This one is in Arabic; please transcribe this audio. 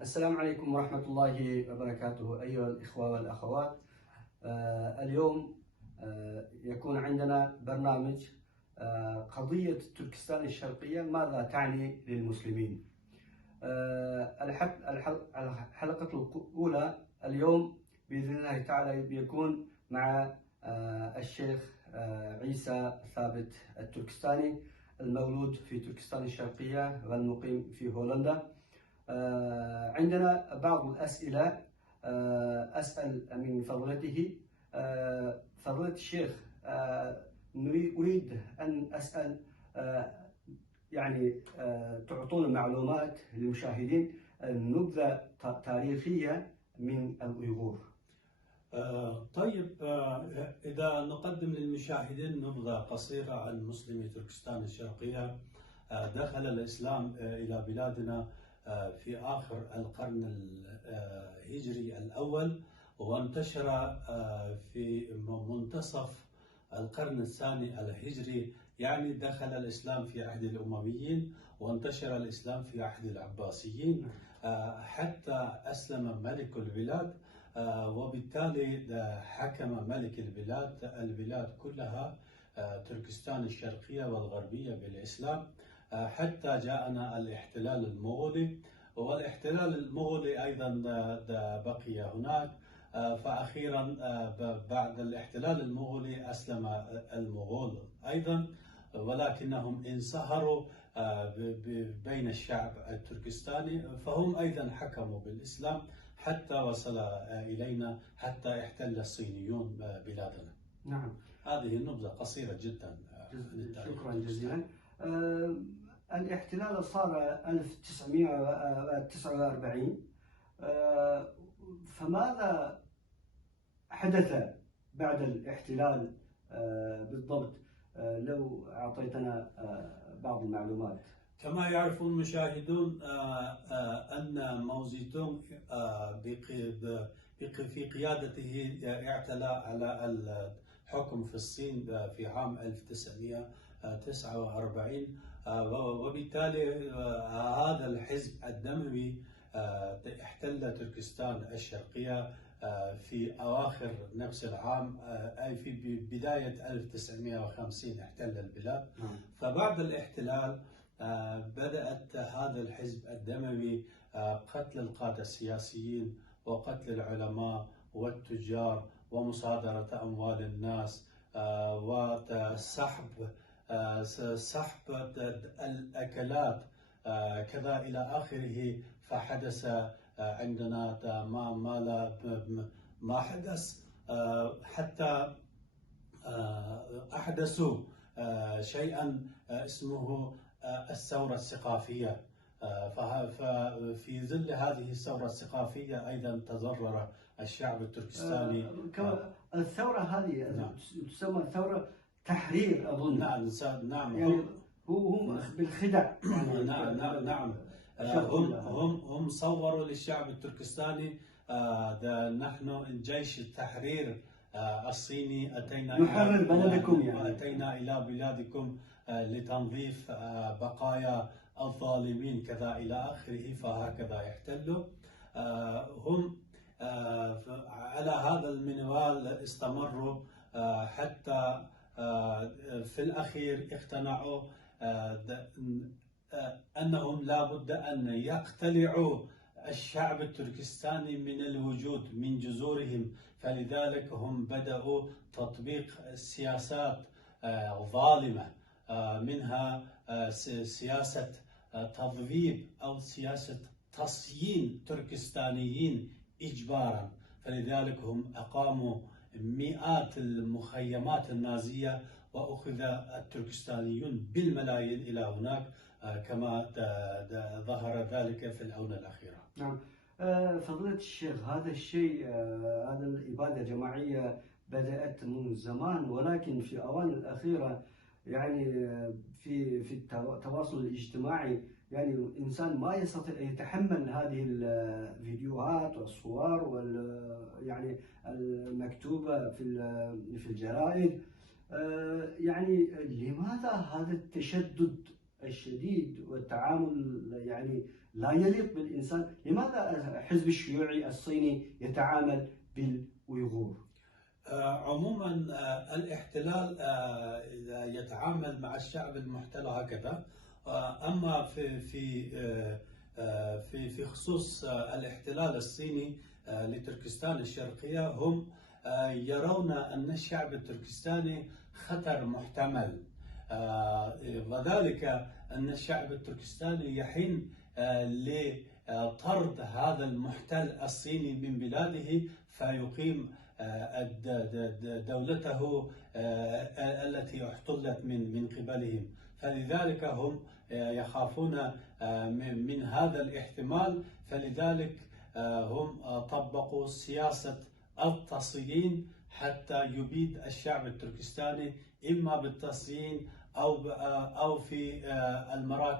السلام عليكم ورحمة الله وبركاته أيها الإخوة والأخوات. اليوم يكون عندنا برنامج قضية تركستان الشرقية ماذا تعني للمسلمين. الحلقة الأولى اليوم بإذن الله تعالى بيكون مع الشيخ عيسى ثابت التركستاني المولود في تركستان الشرقية والمقيم في هولندا. عندنا بعض الأسئلة أسأل من فضلته. فضيلة الشيخ، أريد أن أسأل تعطونا معلومات للمشاهدين نبذة تاريخية من الأيغور. طيب، إذا نقدم للمشاهدين نبذة قصيرة عن مسلمي تركستان الشرقية. دخل الإسلام إلى بلادنا في آخر القرن الهجري الأول، وانتشر في منتصف القرن الثاني الهجري. يعني دخل الإسلام في عهد الأمويين وانتشر الإسلام في عهد العباسيين حتى أسلم ملك البلاد، وبالتالي حكم ملك البلاد كلها تركستان الشرقية والغربية بالإسلام حتى جاءنا الاحتلال المغولي. والاحتلال المغولي أيضا بقي هناك، فأخيرا بعد الاحتلال المغولي أسلم المغول أيضا، ولكنهم انصهروا بين الشعب التركستاني، فهم أيضا حكموا بالإسلام حتى وصل إلينا، حتى احتل الصينيون بلادنا. نعم، هذه النبذة قصيرة جدا. شكرا جزيلا. الاحتلال صار 1949، فماذا حدث بعد الاحتلال بالضبط؟ لو أعطيتنا بعض المعلومات. كما يعرف المشاهدون أن ماو زيدونغ في قيادته اعتلى على الحكم في الصين في عام 1949، وبالتالي هذا الحزب الدموي احتل تركستان الشرقية في أواخر نفس العام، أي في بداية 1950 احتل البلاد. فبعد الاحتلال بدأت هذا الحزب الدموي قتل القادة السياسيين وقتل العلماء والتجار ومصادرة أموال الناس وسحب الأكلات كذا إلى آخره. فحدث عندنا ما حدث حتى أحدثوا شيئا اسمه الثورة الثقافية. ففي ظل هذه الثورة الثقافية أيضا تضرر الشعب التركستاني. الثورة هذه تسمى ثورة تحرير أظن. نعم. يعني هم بالخدع. نعم. هم صوروا للشعب التركستاني نحن جيش التحرير الصيني أتينا نحرر بلدكم، يعني أتينا إلى بلادكم لتنظيف بقايا الظالمين كذا إلى آخره. فهكذا يحتلوا. هم على هذا المنوال استمروا حتى في الأخير اقتنعوا أنهم لا بد أن يقتلعوا الشعب التركستاني من الوجود من جذورهم. فلذلك هم بدأوا تطبيق سياسات ظالمة، منها سياسة تضبيب أو سياسة تصيين تركستانيين إجبارا. فلذلك هم أقاموا مئات المخيمات النازية وأخذ التركستانيون بالملايين إلى هناك، كما ظهر ذلك في الآونة الأخيرة. نعم. فضيلة الشيخ، هذا الشيء هذا الإبادة الجماعية بدأت منذ زمان، ولكن في الآونة الأخيرة يعني في التواصل الاجتماعي يعني الإنسان ما يستطيع أن يتحمل هذه الفيديوهات والصور يعني المكتوبة في الجرائد. يعني لماذا هذا التشدد الشديد والتعامل يعني لا يليق بالإنسان. لماذا الحزب الشيوعي الصيني يتعامل بالأيغور؟ عموما الاحتلال يتعامل مع الشعب المحتل هكذا. اما في خصوص الاحتلال الصيني لتركستان الشرقية، هم يرون أن الشعب التركستاني خطر محتمل، وذلك أن الشعب التركستاني يحن لطرد هذا المحتل الصيني من بلاده فيقيم دولته التي احتلت من قبلهم. فلذلك هم يخافون من هذا الاحتمال، فلذلك هم طبقوا سياسة التصيين حتى يبيد الشعب التركستاني إما بالتصيين أو في المراكز